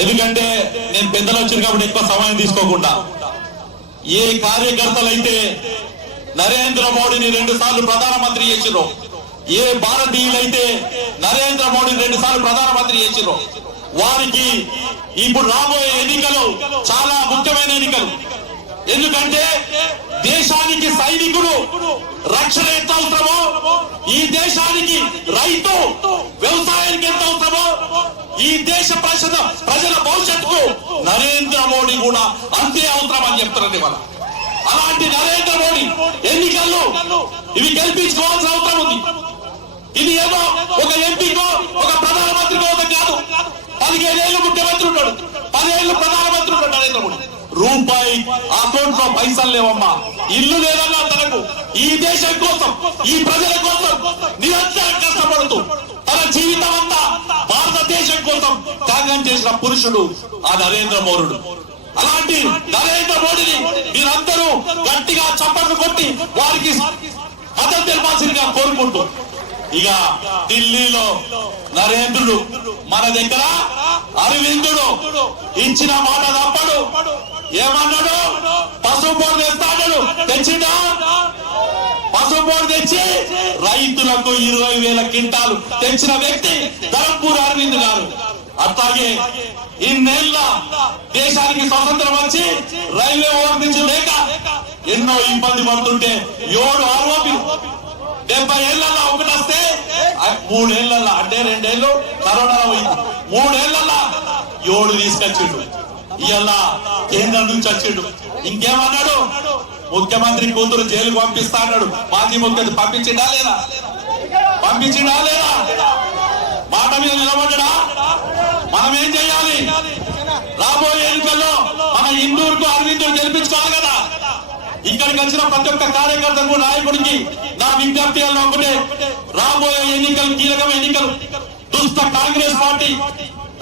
ఎందుకంటే నేను పెద్దలు వచ్చాను కాబట్టి ఎక్కువ సమయం తీసుకోకుండా, ఏ కార్యకర్తలైతే నరేంద్ర మోడీని 2 సార్లు ప్రధానమంత్రి చేసిరో, ఏ భారతీయులైతే నరేంద్ర మోడీని 2 సార్లు ప్రధానమంత్రి చేసిరో, వారికి ఇప్పుడు రాబోయే ఎన్నికలు చాలా ముఖ్యమైన ఎన్నికలు. ఎందుకంటే దేశానికి సైనికుడు రక్షణ ఎంత అవసరమో, ఈ దేశానికి రైతు వ్యవసాయానికి ఎంత అవసరమో, ఈ దేశ ప్రజల భవిష్యత్తుకు నరేంద్ర మోడీ కూడా అంతే అవసరం అని చెప్తున్నది వాళ్ళ. అలాంటి నరేంద్ర మోడీ ఎన్నికల్లో ఇవి గెలిపించుకోవాల్సిన అవసరం ఉంది. ఇది ఏదో ఒక ఎంపీకో ఒక ప్రధానమంత్రి కోసం కాదు. 15 ఏళ్ళు ముఖ్యమంత్రి ఉన్నాడు, 10 ఏళ్ళు ప్రధానమంత్రి ఉన్నాడు నరేంద్ర మోడీ. రూపాయి అకౌంట్ లో పైసలు లేవమ్మా, ఇల్లు లేదన్నా తనకు. ఈ దేశం కోసం, ఈ ప్రజల కోసం నిరంతరం కష్టపడుతూ తన జీవితం అంతా భారతదేశం కోసం త్యాగం చేసిన పురుషుడు ఆ నరేంద్ర మోడీ. అలాంటి నరేంద్ర మోడీని మీరందరూ గట్టిగా చప్పట్లు కొట్టి వారికి మద్దతు తెలపాల్సిందిగా కోరుకుంటూ, ఇక ఢిల్లీలో నరేంద్రుడు, మన దగ్గర అరవిందుడు ఇచ్చిన మాట తప్పడు. ఏమన్నాడు? పసుపు బోర్డు తెస్తాడు, తెచ్చిందా? పసుపు బోర్డు తెచ్చి రైతులకు 20,000 క్వింటాలు తెచ్చిన వ్యక్తి ధరంపూర్ అరవింద్ గారు. అట్లాగే ఇన్నేళ్ల దేశానికి స్వతంత్రం వచ్చి రైల్వే ఓవర్బ్రిడ్జ్ లేక ఎన్నో ఇబ్బంది పడుతుంటే 7 ఆరోపి 70 ఏళ్లలో ఒకటి వస్తే 3 ఏళ్లలో, అంటే 2 ఏళ్ళు కరోనాలో పోయింది, 3 ఏళ్లలో 7 తీసుకొచ్చిండు. ఇవాళ కేంద్రం నుంచి వచ్చిండు. ఇంకేమన్నాడు? ముఖ్యమంత్రి కూతురు జైలుకు పంపిస్తా అన్నాడు. మాజీ ముఖ్యమంత్రి పంపించిండా లేదా? పంపించిండా లేదా? మాట మీద నిలబడ్డా? మనం ఏం చేయాలి? రాబోయే ఎన్నికల్లో మన ఇందూరుకు అరవింద్ గెలిపించుకోవాలి కదా. ఇక్కడికి వచ్చిన ప్రతి ఒక్క కార్యకర్తకు, నాయకుడికి నా విజ్ఞప్తి ఒకటే, రాబోయే ఎన్నికలు కీలకమైన ఎన్నికలు. దుష్ట కాంగ్రెస్ పార్టీ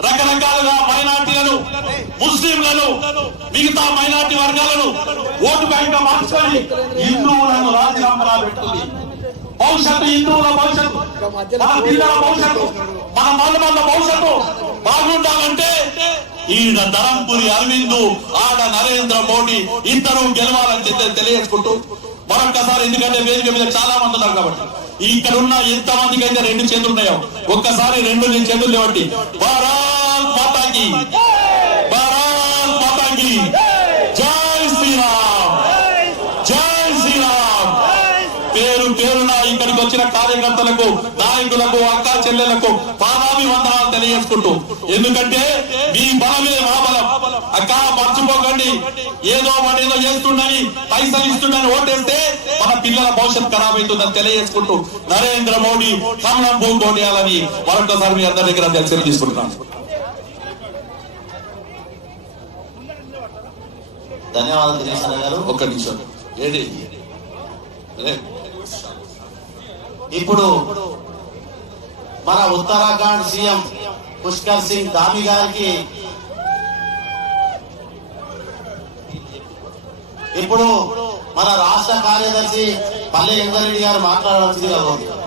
రకరకాలుగా మైనార్టీలను, ముస్లింలను, మిగతా మైనార్టీ వర్గాలను ఓటు బ్యాంక్ మార్చుకొని హిందువులను రాజీనామా పెడుతుంది. భవిష్యత్తు, హిందువుల భవిష్యత్తు, మన పిల్లల భవిష్యత్తు, మన మల్లమల్ల భవిష్యత్తు బాగుండాలంటే ఈడ ధరంపురి అరవింద్, ఆడ నరేంద్ర మోడీ ఇద్దరు గెలవాలని తెలియజేసుకుంటూ మరొక్కసారి, ఎందుకంటే వేదిక మీద చాలా మంది ఉన్నారు కాబట్టి, ఇక్కడ ఉన్న ఎంత మందికి అయితే 2 చేతులు ఉన్నాయో ఒక్కసారి 2 చేతులు లేవండి. భారత్ మాతాకి, భారత్ మాతాకి జై శ్రీరామ్, జై శ్రీరామ్. పేరు పేరున ఇక్కడికి వచ్చిన కార్యకర్తలకు, నాయకులకు, అక్క చెల్లెలకు పాదాభివందనాలు తెలియజేసుకుంటూ, ఎందుకంటే మీ బలమే మా బలం. అక్క మర్చిపోకండి, ఏదో వాడేదో చేస్తుండని, పైసలు ఇస్తుండని ఓటేస్తే మన పిల్లల భవిష్యత్తు ఖరాబ్ అవుతుందని తెలియజేసుకుంటూ నరేంద్ర మోడీ కమలం పోగొట్టేయాలని మరొకసారి మీ అందరి దగ్గర తెలిసి తీసుకుంటున్నాను. ధన్యవాదాలు దినేష్ గారు. ఒక్క నిమిషం. ఏది ఇప్పుడు మన ఉత్తరాఖండ్ సీఎం పుష్కర్ సింగ్ ధామి గారికి ఇప్పుడు మన రాష్ట్ర కార్యదర్శి పల్లె వెంకరెడ్డి గారు మాట్లాడవలసిందిగా కోరుతున్నాను.